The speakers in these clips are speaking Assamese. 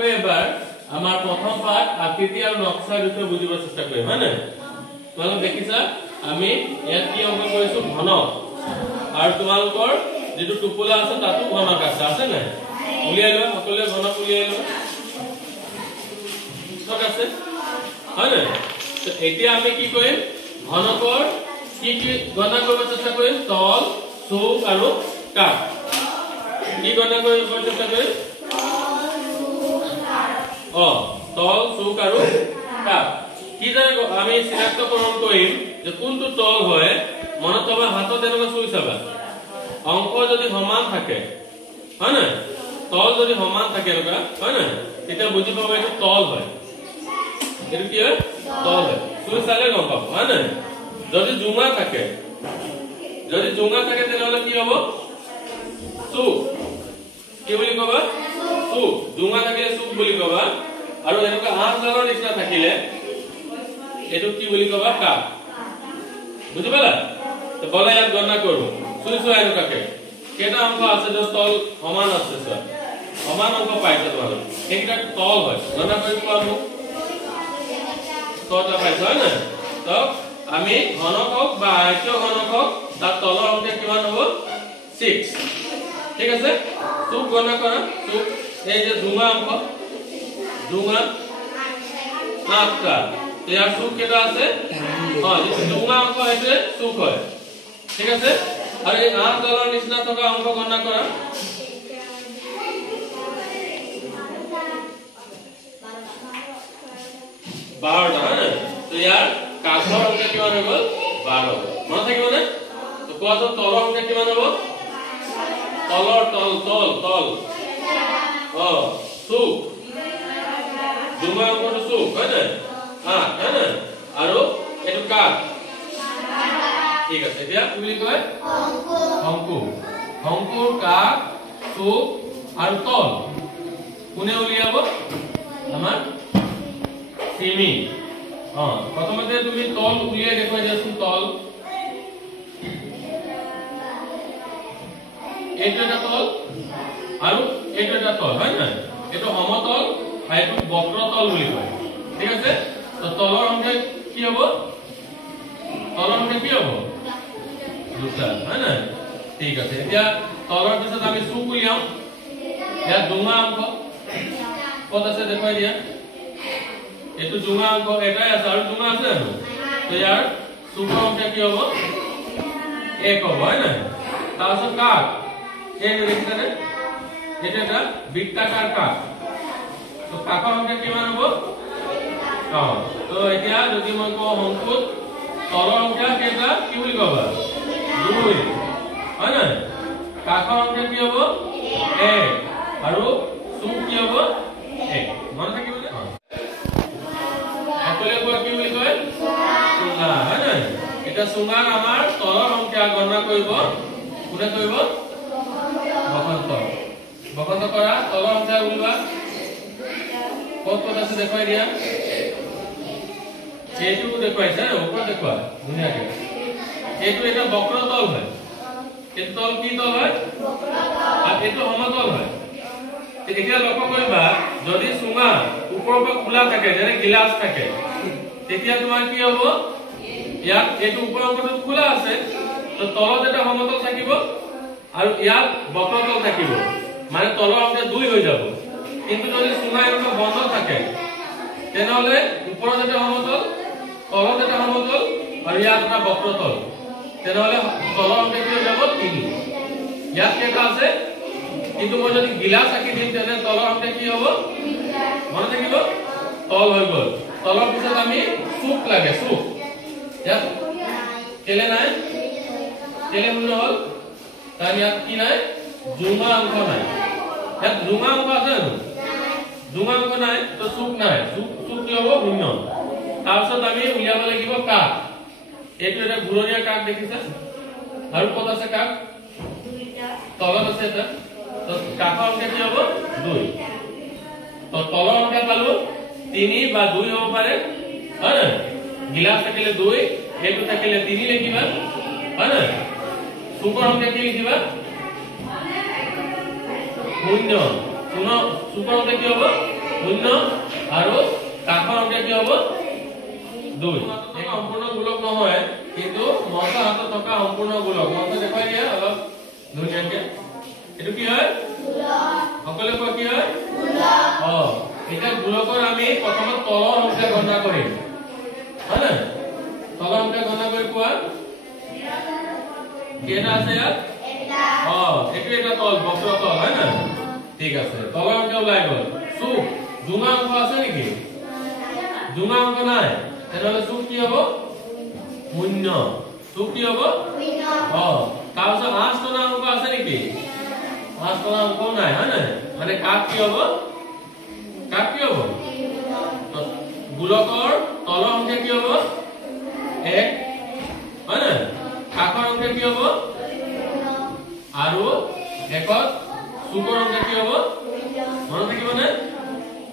আকৌ এবাৰ আমাৰ প্ৰথম পাঠ আকৃতি আৰু নক্সাৰ বিষয়ে বুজিব চেষ্টা কৰিম হয় না তোমালোক দেখিছা আমি ইয়াত কি অংক কৰিছো ঘনক আৰু তোমালোকৰ যেটো টোপোলা আছে তাতো ঘনক আছে না উলিয়াই লোৱা সকলোৱে ঘনক উলিয়াই লোৱা ঠিক আছে হয় না তো এতিয়া আমি কি কৰিম ঘনকৰ কি গণনা কৰিব চেষ্টা কৰিম তল চুক আৰু কাট কি গণনা কৰিব চেষ্টা কৰিম তল চুক আৰু কাট কি জানে আমি চিনাক্তকৰণ কৰিম যে কোনটো তল হয় মনত থবা হাতত এনেকৈ চুই চাবা অংক যদি সমান থাকে হয় না তল যদি সমান থাকে এনেকুৱা হয় না তেতিয়া বুজি পাবা এইটো তল হয় এটো কি হয় তল হয় চুই চালে গম পাবা হয় না যদি জুঙা থাকে তেনেহলে কি হ'ব চুক কি বুলি কবা চুক জুঙা থাকিলে চুক বুলি কবা আৰু এনেকুৱা আঠডালৰ নিচিনা থাকিলে এটো কি বুলি কবা কাট বুজি পালা তো বলা ইয়াত গণনা কৰো চুই চুই এনেকুৱাকে কেটা অংক আছে যে তল সমান আছে স্যাৰ সমান অংক পাইছে তোমালোক এইটা তল হয় গণনা কৰিব পাৰো তলটা পাইছে হয় না তো আমি ঘনকক বা আয়ত ঘনকক তার তলৰ অংক কিমান হ'ব 6 ঠিক আছে চুক গণনা কৰা চুক এই যে জুঙা অংক জুঙা 8টা ইয়াৰ চুক কেটা আছে যে জুঙা অংক আছে চুক হয় ঠিক আছে আৰু এই 8 দলৰ নিচিনা থকা অংক গণনা কৰা 12টা হয় না তো ইয়াৰ কাষৰ অংক কিমান হ'ব 12 মনত থাকিব না তো কোৱাটো তলৰ অংক কিমান হ'ব তলৰ তল চুক জুঙা অংকটো চুক হয় না হয় না আৰু এটো কাট ঠিক আছে এতিয়া কি বুলি কয় অংকুৰ কাট চুক আৰু তল কোনে উলিয়াব আমাৰ সিমি প্ৰথমতে তুমি তল উলিয়াই দেখুৱাই দিয়াচোন তল এইটো এটা তল আৰু এইটো এটা তল হয় না এটো সমতল আৰু এটো বক্ৰতল বুলি কয় ঠিক আছে তো তলৰ অংক কি হ'ব তলৰ অংক কি হ'ব দুটা হয় না ঠিক আছে এতিয়া তলৰ পিছত আমি চুক উলিয়াম ইয়াত জুঙা অংক কত আছে দেখুৱাই দিয়া এটো জুঙা অংক এটাই আছে আৰু জুঙা আছে আৰু তো ইয়াৰ চুকৰ অংক কি হ'ব 1 হ'ব হয় না তাৰপিছত কাট এই দেখিছানে এটা বৃত্তাকাৰ কাট তো কাষৰ অংক কিমান হ'ব তো এতিয়া যদি মই কওঁ অংকুত তলৰ অংক কেটা কি বুলি কবা 2 হয় না কাষৰ অংক কি হ'ব 1 আৰু চুক কি হ'ব 1 মনত থাকিব নে সকলে কোৱা কি বুলি কয় সুঙা হয় না এটা সুঙাৰ আমাৰ তলৰ অংক গণনা কৰিব কোনে কৰিব বসন্ত কৰা তলৰ অংক উলিওৱা কত আছে দেখুৱাই দিয়া এইটো দেখুৱাইছে ওপৰত দেখুৱা ধুনীয়াকৈ এইটো এটা বক্ৰতল হয় এই তল কি তল হয় বক্ৰতল আৰু এইটো সমতল হয় এতিয়া লক্ষ্য কৰিবা যদি সুঙা ওপৰৰ পৰা খোলা থাকে যেনে গিলাস থাকে তেতিয়া তোমাৰ কি হ'ব ইয়াত এইটো ওপৰৰ অংশটো খোলা আছে তো তলত এটা সমতল থাকিব আৰু ইয়াত বক্ৰতল থাকিব মানে তলৰ অংশ 2 হৈ যাব কিন্তু যদি সুঙা এনেকুৱা বন্ধ থাকে তেনেহলে ওপৰত এটা সমতল তলত এটা সমতল আৰু ইয়াত এটা বক্ৰতল তেনেহলে তলৰ অংক কি হৈ যাব 3 ইয়াত কেটা আছে কিন্তু মই যদি গিলাস আঁকি দিম তেনে তলৰ অংক কি হ'ব মনে থাকিব তল হৈ গ'ল তলৰ পিছত আমি চুক লাগে চুক ইয়াত কেলে নাই কেলে হ'ল তাৰ ইয়াত কি নাই জুঙা অংক নাই ইয়াত জুঙা অংক আছে ন জুঙা অংক নাই তো চুক নাই চুক কি হ'ব শূন্য তাৰপিছত আমি উলিয়াব লাগিব কাট এইটো এটা ঘূৰণীয়া কাট দেখিছা আৰু কত আছে কাট তলত আছে এটা তো কাষৰ অংক কি হ'ব 2 তো তলৰ অংক পালো 3 বা 2 হ'ব পাৰে হয় না গিলাস থাকিলে 2 এইটো থাকিলে 3 লিখিবা হয় না সুকৰ অংক কি লিখিবা 0 সুকৰ অংক কি হ'ব শূন্য আৰু কাষৰ সংখ্যা কি হ'ব 2 এই সম্পূৰ্ণ গোলক নহয় কিন্তু মত হাতত থকা সম্পূৰ্ণ গোলক মত দেখাই দিয়া অলপ ধুনীয়াকে এটো কি হয় গোলক সকলে কোৱা কি হয় গোলক এটা গোলকৰ আমি প্ৰথমত তলৰ সংখ্যা গণনা কৰিম হয় না তলৰ সংখ্যা গণনা কৰি কোৱা কেটা আছে ইয়াত এটা এটো এটা তল বক্ৰতল হয় না ঠিক আছে তলৰ সংখ্যা ওলাই গল সুখ জোঙা অংক আছে নেকি জোঙা অংক নাই তেনেহলে সুখ কি হ'ব শূন্য সুখ কি হ'ব শূন্য তাৰপিছত 8 টনা অংক আছে নেকি 8 টনা অংক নাই হয় না মানে কাক কি হ'ব গোলকৰ তলৰ সংখ্যা কি হ'ব 1 হয় না কাষৰ সংখ্যা কি হ'ব আৰু একত সুখৰ সংখ্যা কি হ'ব মনত থাকিব না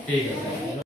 ঠিক আছে